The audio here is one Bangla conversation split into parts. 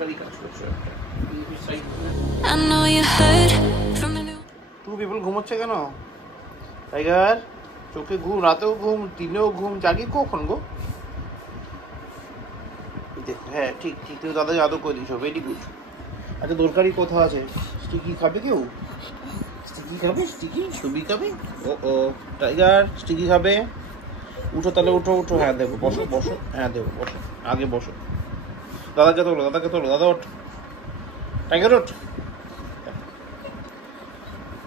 দরকারি কাজ করছো একটা। পিপল ঘুমোচ্ছে কেন? টাইগার চোখে ঘুম, রাতেও ঘুম, দিনেও ঘুম, জাগি কখন গো? দেখো হ্যাঁ ঠিক ঠিক, তুমি দাদা আদর করে দিয়েছো, ভেরি গুড। আচ্ছা দরকারি কথা আছে, স্টিকি খাবে কেউ? স্টিকি খাবে? স্টিকি ছবি খাবে? ও ও টাইগার স্টিকি খাবে? উঠো তাহলে, উঠো উঠো, হ্যাঁ দেবো, বসো বসো, হ্যাঁ দেবো, বসো, আগে বসো। দাদাকে তোলো, দাদাকে তোলো, দাদা ওঠ, টাইগার ওঠ,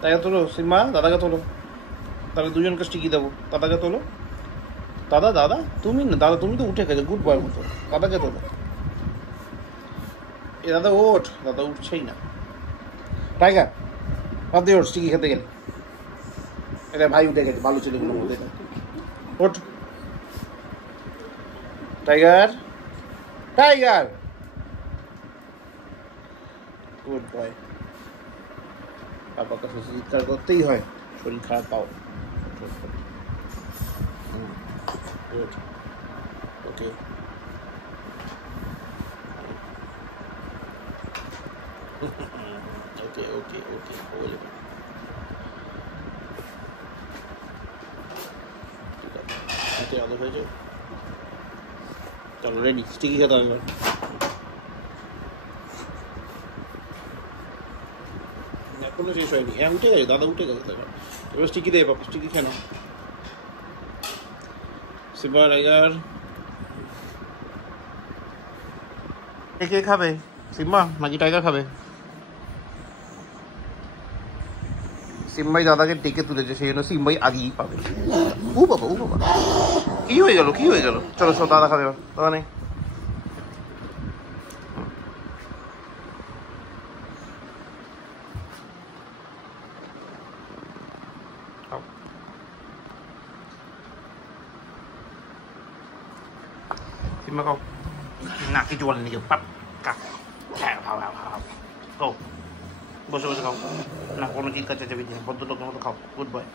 টাইগার তোলো, সিম্বা দাদাকে তোলো, তাহলে দুজনকে স্টিকি দেবো। দাদাকে তোলো, দাদা দাদা তুমি না, দাদা তুমি তো উঠে গেছো গুড বয় মতো, দাদাকে তোলো। এ দাদা ওঠ, দাদা উঠছেই না। টাইগার বাদ দিয়ে ওঠ, স্টিকি খেতে গেলে। এটা ভাই উঠে গেছে, ভালো ছেলেগুলোর মধ্যে এটা। ওঠ টাইগার, টাইগার গুড বয়। পাপার কাছে চিৎকার করতেই হয়, শরীর খারাপ পাও। Good okay. ওকে ওকে ওকে বলে ঠিক আছে, আদর হয়েছে। চলো রেডি, স্টিকি খেতে হবে। এখনো শেষ হয়নি, হ্যাঁ উঠে গেছে, দাদা উঠে গেছে। এবার স্টিকি দেবে পাপা, স্টিকি কেন? সিম্বা টাইগার কে খাবে? সিম্বা নাকি টাইগার খাবে? সিম্বাই দাদাকে ডেকে তুলেছে, সেই জন্য সিম্বাই আগেই পাবে। ও বাবা ও বাবা, কি হয়ে গেল, কি হয়ে গেল? চলো সব দাদা খাবে, দাদা নেই। সিম্বা খাও না, কিছু বলেনি কেউ, পাপ কাক, হ্যাঁ খাও খাও খাও খাও, বসে বসে খাও না, কোনো চিৎকার চেঁচাবি না, ভদ্রলোকের মতো খাও, good boy.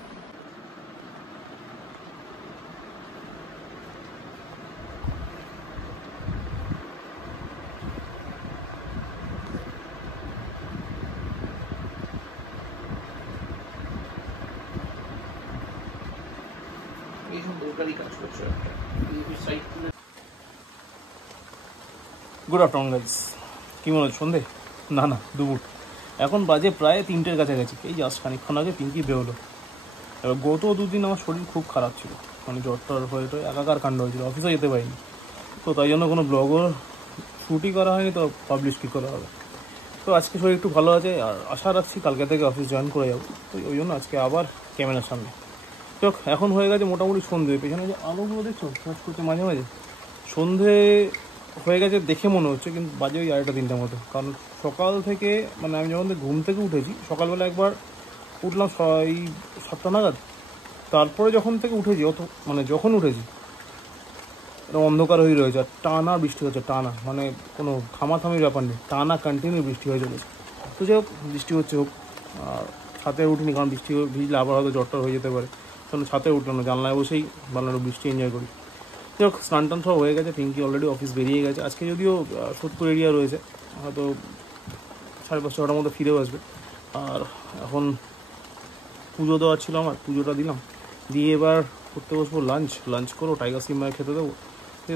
Good afternoon guys, কী মনে হচ্ছে সন্ধে? না না দুপুর, এখন বাজে প্রায় 3টের কাছাকাছি। এই জাস্ট খানিকক্ষণ আগে পিঙ্কি বেরোলো। এবার গত দুদিন আমার শরীর খুব খারাপ ছিল, মানে জ্বর টর হয়ে একাকার কাণ্ড হয়েছিল, অফিসে যেতে পারিনি। তো তাই জন্য কোনো ব্লগও শ্যুটই করা হয়নি, তো পাবলিশ কী করা হবে। তো আজকে শরীর একটু ভালো আছে, আর আশা রাখছি কালকে থেকে অফিস জয়েন করে যাবো। তো ওই জন্য আজকে আবার ক্যামেরার সামনে। তো এখন হয়ে গেছে মোটামুটি সন্ধে, পেছনে যে আলোগুলো দেখছো কাজ করতে মাঝে মাঝে, সন্ধে হয়ে গেছে দেখে মনে হচ্ছে, কিন্তু বাজে ওই 2:30-3টার মতো। কারণ সকাল থেকে, মানে আমি যখন ঘুম থেকে উঠেছি সকালবেলা একবার উঠলাম 6-7টা নাগাদ, তারপরে যখন থেকে উঠেছি যখন উঠেছি এটা অন্ধকার হয়ে রয়েছে, আর টানা বৃষ্টি হচ্ছে, টানা, মানে কোনো থামাথামির ব্যাপার নেই, টানা কন্টিনিউ বৃষ্টি হয়ে চলেছে। তো যাই হোক, বৃষ্টি হচ্ছে হোক। আর ছাতে উঠিনি, কারণ বৃষ্টি ভিজলে আবার হয়তো জ্বরটা হয়ে যেতে পারে, কারণ ছাতে উঠলো না, জানলায় বসেই বাংলার বৃষ্টি এনজয় করি। যাই হোক, স্নান টান সব হয়ে গেছে, পিঙ্কি অলরেডি অফিস বেরিয়ে গেছে। আজকে যদিও সোদপুর এরিয়া রয়েছে, হয়তো 5:30-6টার মধ্যে ফিরেও আসবে। আর এখন পুজো দেওয়ার ছিল আমার, পুজোটা দিলাম, দিয়ে এবার করতে বসবো লাঞ্চ করো, টাইগার সিম্বায় খেতে দেবো।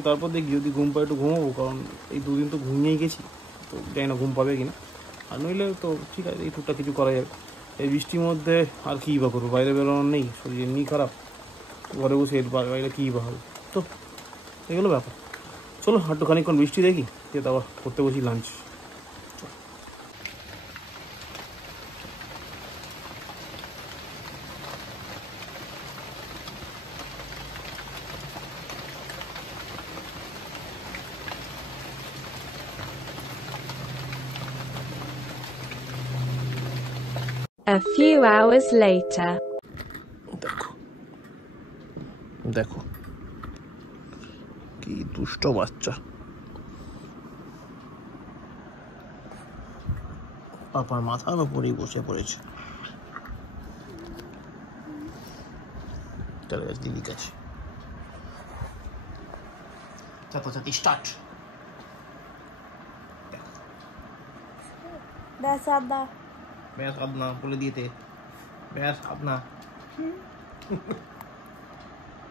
তারপর দেখি যদি ঘুম পায় একটু ঘুমাবো, কারণ এই দুদিন তো ঘুমিয়েই গেছি, তো জানি না ঘুম পাবে কিনা। আর নইলে তো ঠিক আছে, এই টুকটা কিছু করা যাবে। এই বৃষ্টির মধ্যে আর কী বা করবো, বাইরে বেরোনোর নেই, শরীর এমনি খারাপ, ঘরে বসে বাইরে কী বা হবে। তো এগুলো ব্যাপার। চলো একটু খানিকক্ষণ বৃষ্টি দেখি, দিয়ে তারপর করতে বসি lunch. A few hours later. দেখো দেখো কি দুষ্ট বাচ্চা, পাপার মাথার উপরেই বসে পড়েছে। চলে গেছে দিদির কাছে, ছাত্রছাত্রী স্টার্ট। ব্যাস আদা ব্যাস আদনা বলে দিয়েতে ব্যাস আদনা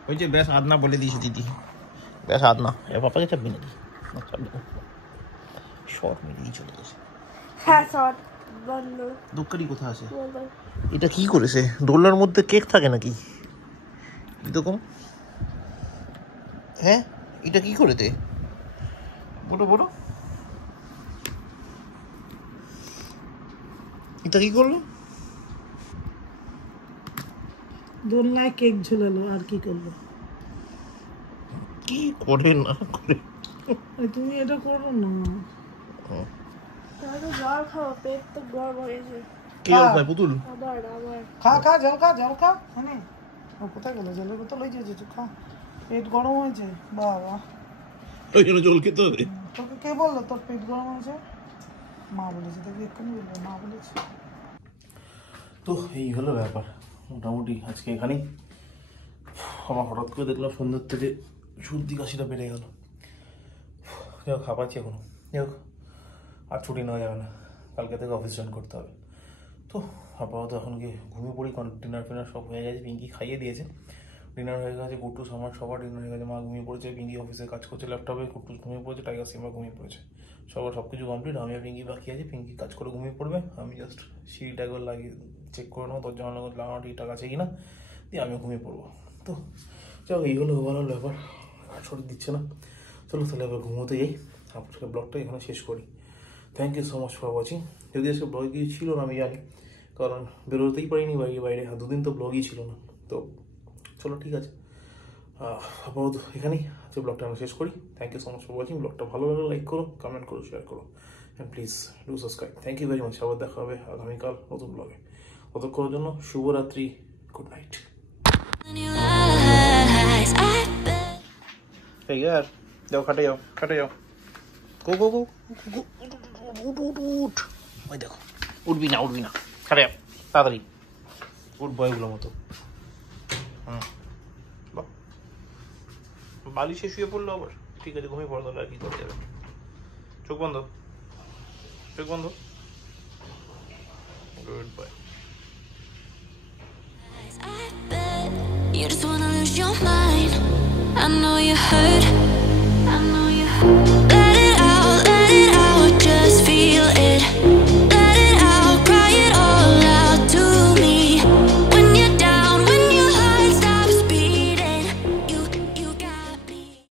ওই যে ব্যাস আদনা বলে দিয়েছে দিদি ব্যাস আদনা এ পাপাকে চাপবি নাকি শর্ট মেরেই চলে গেছে হ্যাঁ শর্ট বন্ধ দোকানি কোথা আছে বন্ধ এটা কি করেছে দোলনার মধ্যে কেক থাকে নাকি এরকম হ্যাঁ এটা কি করেছে বলো বলো এটা কি করলো দোলনায় কেক ঝুলালো আর কি করলো কি করে না করে তুমি এটা করো না তাহলে জল খাও পেট তো গরম হয়েছে কে জল খায় পুতুল আবার খা খা জল খা হ্যাঁ ও কোথায় গেল জলের বোতল হয়ে যেছে খা পেট গরম হয়েছে বাবা ওই জন্য জল খেতে হবে তোকে কে বললো তোর পেট গরম হয়েছে মা বলেছে দেখবি এক্ষুনি বললো মা বলেছে তো এই হলো ব্যাপার মোটামুটি আজকে এখানেই আমার হঠাৎ করে দেখলাম সন্ধ্যের থেকে সর্দি কাশিটা বেড়ে গেল যাই হোক খাপাচ্ছি এখনো যাই হোক আর ছুটি নেওয়া যাবে না কালকে থেকে অফিস জয়েন করতে হবে তো আপাতত এখন গিয়ে ঘুমিয়ে পড়ি কারণ ডিনার ফিনার সব হয়ে গেছে পিঙ্কি খাইয়ে দিয়েছে ডিনার হয়ে গেছে গুট্টু আমার সবার ডিনার হয়ে গেছে মা ঘুমিয়ে পড়েছে পিঙ্কি অফিসে কাজ করছে ল্যাপটপে গুট্টু ঘুমিয়ে পড়েছে টাইগার সিমা ঘুমিয়ে পড়েছে সবার সব কিছু কমপ্লিট আমি আর পিঙ্কি বাকি আছে পিঙ্কি কাজ করে ঘুমিয়ে পড়বে আমি জাস্ট সিঁড়িটা একবার লাগিয়ে চেক করে নেবো দরজা লাগানো ঠিকঠাক আছে কি না দিয়ে আমিও ঘুমিয়ে পড়বো তো চলো এই হলো ওভারঅল ব্যাপার আর শরীর দিচ্ছে না চলো তাহলে এবার ঘুমোতে যাই আপনার ব্লগটা এখানে শেষ করি thank you so much for watching যদি আজকে ব্লগই ছিল না আমি জানি কারণ বেরোতেই পারিনি বাইরে দুদিন তো ব্লগই ছিল না তো চলো ঠিক আছে আপাতত এখানেই আজকে ব্লগটা আমরা শেষ করি thank you so much for watching ব্লগটা ভালো লাগলে লাইক করো কমেন্ট করো শেয়ার করো and please do subscribe thank you very much আবার দেখা হবে আগামীকাল নতুন ব্লগে ততক্ষণের জন্য শুভরাত্রি গুড নাইট টাইগার যাও খাটে যাও গো গো গো উঠ ওই দেখো উঠবি না খাটে যাও তাড়াতাড়ি উঠ বয়গুলোর মতো বালিশে শুয়ে পড়লো আবার ঠিক আছে ঘুমিয়ে পড়ো তাহলে আর কি করে যাবে চোখ বন্ধ good bye You just wanna lose your mind. I know you heard